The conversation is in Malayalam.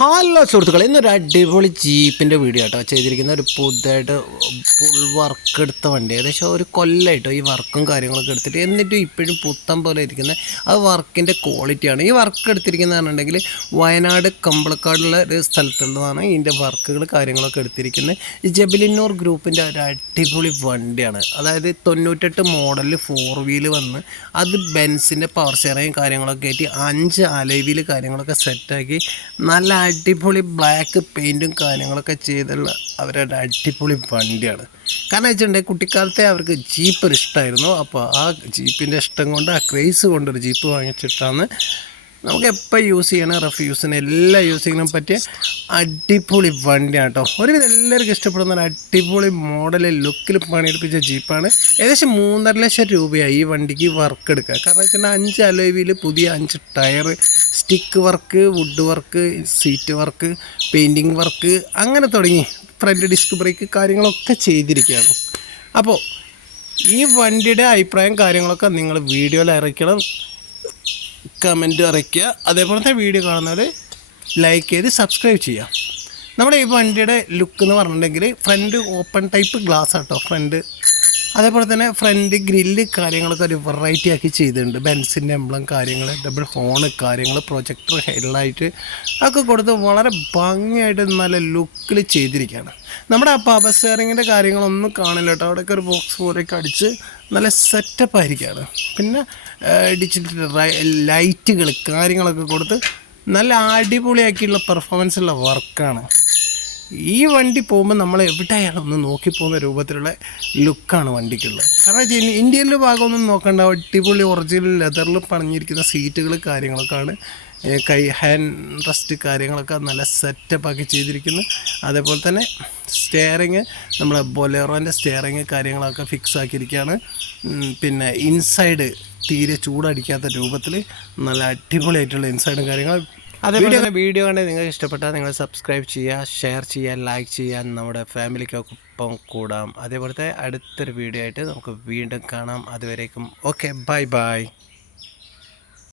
ഹലോ സുഹൃത്തുക്കളെ ഇന്നൊരു അടിപൊളി ജീപ്പിന്റെ വീഡിയോ കേട്ടോ ചെയ്തിരിക്കുന്ന ഒരു പുതുതായിട്ട് ഫുൾ വർക്ക് എടുത്ത വണ്ടി. ഏകദേശം ഒരു കൊല്ലമായിട്ടോ ഈ വർക്കും കാര്യങ്ങളൊക്കെ എടുത്തിട്ട്. എന്നിട്ടും ഇപ്പോഴും പുത്തം പോലെ ഇരിക്കുന്ന അത് വർക്കിന്റെ ക്വാളിറ്റിയാണ് ഈ വർക്ക് എടുത്തിരിക്കുന്നതാണെന്നുണ്ടെങ്കിൽ വയനാട് കമ്പളക്കാടുള്ള ഒരു സ്ഥലത്തുള്ളതാണ് ഇതിന്റെ വർക്കുകൾ കാര്യങ്ങളൊക്കെ എടുത്തിരിക്കുന്നത്. ഈ ജബിലിന്നൂർ ഗ്രൂപ്പിന്റെ ഒരു അടിപൊളി വണ്ടിയാണ്. അതായത് തൊണ്ണൂറ്റെട്ട് മോഡലിൽ ഫോർ വീൽ വന്ന് അത് ബെൻസിന്റെ പവർ ഷെയറിങ് കാര്യങ്ങളൊക്കെ ആയിട്ട് അഞ്ച് അലൈവിൽ കാര്യങ്ങളൊക്കെ സെറ്റാക്കി നല്ല അടിപൊളി ബ്ലാക്ക് പെയിന്റും കാര്യങ്ങളൊക്കെ ചെയ്തുള്ള അവരുടെ അടിപൊളി വണ്ടിയാണ്. കാരണം വെച്ചിട്ടുണ്ടെങ്കിൽ കുട്ടിക്കാലത്തെ അവർക്ക് ജീപ്പ് ഇഷ്ടമായിരുന്നു അപ്പോൾ ആ ജീപ്പിന്റെ ഇഷ്ടം കൊണ്ട് ആ ക്രേസ് കൊണ്ടൊരു ജീപ്പ് വാങ്ങിച്ചിട്ടാണ് നമുക്ക് എപ്പോൾ യൂസ് ചെയ്യണം റഫ് എല്ലാ യൂസിങ്ങിനും പറ്റിയ അടിപൊളി വണ്ടിയാണ് കേട്ടോ ഒരുവിധം എല്ലാവർക്കും ഇഷ്ടപ്പെടുന്ന ഒരു അടിപൊളി മോഡൽ ലുക്കിൽ പണിയെടുപ്പിച്ച ജീപ്പാണ് ഏകദേശം മൂന്നര ലക്ഷം രൂപയായി ഈ വണ്ടിക്ക് വർക്ക് എടുക്കുക. കാരണം വെച്ചിട്ടുണ്ടെങ്കിൽ അഞ്ച് അലോവിയിൽ പുതിയ അഞ്ച് tyre stick work wood work seat work painting work അങ്ങനെ തുടങ്ങി ഫ്രണ്ട് ഡിസ്ക് ബ്രേക്ക് കാര്യങ്ങളൊക്കെ ചെയ്തിരിക്കുകയാണ്. അപ്പോൾ ഈ വണ്ടിയുടെ അഭിപ്രായം കാര്യങ്ങളൊക്കെ നിങ്ങൾ വീഡിയോയിൽ ഇറക്കണം കമന്റ് അറിയിക്കുക. അതേപോലെ തന്നെ വീഡിയോ കാണുന്നവർ ലൈക്ക് ചെയ്ത് സബ്സ്ക്രൈബ് ചെയ്യുക. നമ്മുടെ ഈ വണ്ടിയുടെ ലുക്ക് എന്ന് പറഞ്ഞിട്ടുണ്ടെങ്കിൽ front open type glass auto. Front അതേപോലെ തന്നെ ഫ്രണ്ട് ഗ്രില്ല് കാര്യങ്ങളൊക്കെ ഒരു വെറൈറ്റി ആക്കി ചെയ്തിട്ടുണ്ട്. ബെൻസിന്റെ എംബ്ലം കാര്യങ്ങൾ ഡബിൾ ഹോൺ കാര്യങ്ങൾ പ്രൊജക്ടർ ഹെഡ്ലൈറ്റ് ഒക്കെ കൊടുത്ത് വളരെ ഭംഗിയായിട്ട് നല്ല ലുക്കിൽ ചെയ്തിരിക്കുകയാണ്. നമ്മുടെ ആ പവർ സ്റ്റിയറിങ്ങിന്റെ കാര്യങ്ങളൊന്നും കാണില്ല കേട്ടോ. അവിടെയൊക്കെ ഒരു ബോക്സ് പോലെയൊക്കെ അടിച്ച് നല്ല സെറ്റപ്പ് ആയിരിക്കുകയാണ്. പിന്നെ ഡിജിറ്റൽ ലൈറ്റുകൾ കാര്യങ്ങളൊക്കെ കൊടുത്ത് നല്ല അടിപൊളിയാക്കിയുള്ള പെർഫോമൻസ് ഉള്ള വർക്കാണ് ഈ വണ്ടി പോകുമ്പോൾ നമ്മൾ എവിടെയാണ് ഒന്ന് നോക്കി പോകുന്ന രൂപത്തിലുള്ള ലുക്കാണ് വണ്ടിക്കുള്ളത്. കാരണം വെച്ചാൽ ഇന്ത്യയിലെ ഭാഗമൊന്നും നോക്കണ്ട. അടിപൊളി ഒറിജിനൽ ലെതറിൽ പണിഞ്ഞിരിക്കുന്ന സീറ്റുകൾ കാര്യങ്ങളൊക്കെയാണ്. കൈ ഹാൻഡ് റെസ്റ്റ് കാര്യങ്ങളൊക്കെ നല്ല സെറ്റപ്പ് ആക്കി ചെയ്തിരിക്കുന്നു. അതേപോലെ തന്നെ സ്റ്റെയറിങ് നമ്മളെ ബൊലേറോന്റെ സ്റ്റെയറിങ് കാര്യങ്ങളൊക്കെ ഫിക്സ് ആക്കിയിരിക്കുകയാണ്. പിന്നെ ഇൻസൈഡ് തീരെ ചൂടടിക്കാത്ത രൂപത്തിൽ നല്ല അടിപൊളിയായിട്ടുള്ള ഇൻസൈഡും കാര്യങ്ങളും അതേപോലെ തന്നെ വീഡിയോ കണ്ട് നിങ്ങൾക്ക് ഇഷ്ടപ്പെട്ടാൽ നിങ്ങൾ സബ്സ്ക്രൈബ് ചെയ്യുക ഷെയർ ചെയ്യുക ലൈക്ക് ചെയ്യാൻ നമ്മുടെ ഫാമിലിക്കൊപ്പം കൂടാം. അതേപോലത്തെ അടുത്തൊരു വീഡിയോ ആയിട്ട് നമുക്ക് വീണ്ടും കാണാം. അതുവരേക്കും ഓക്കെ ബൈ ബൈ.